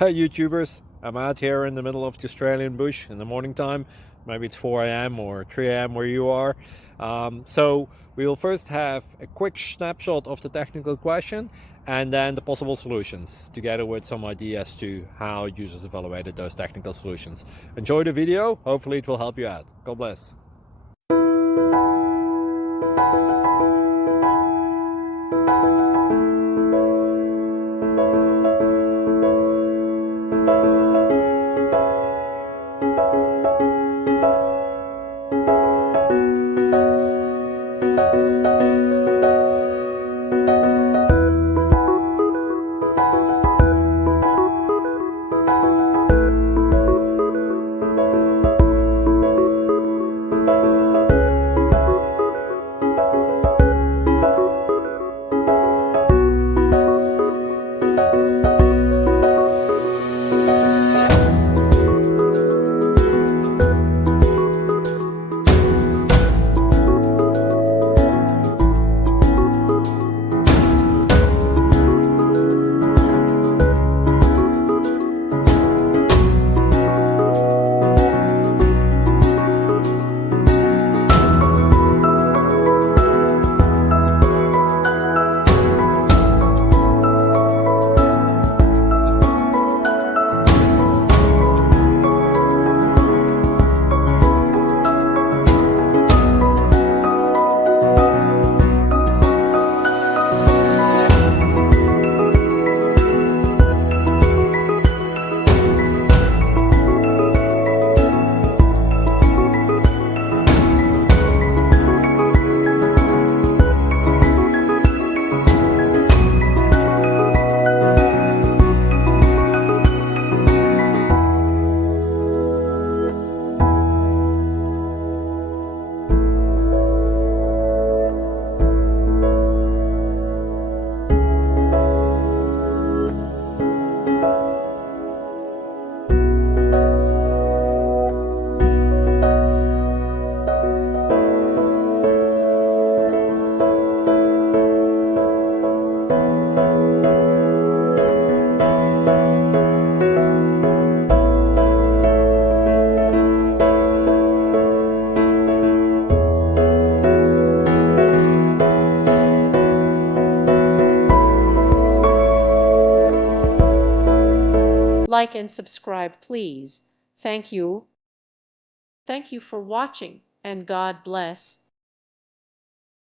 Hey YouTubers, I'm out here in the middle of the Australian bush in the morning time. Maybe it's 4 a.m. or 3 a.m. where you are. So we will first have a quick snapshot of the technical question and then the possible solutions, together with some ideas to how users evaluated those technical solutions. Enjoy the video, hopefully it will help you out. God bless. Like and subscribe, please. Thank you. Thank you for watching, and God bless.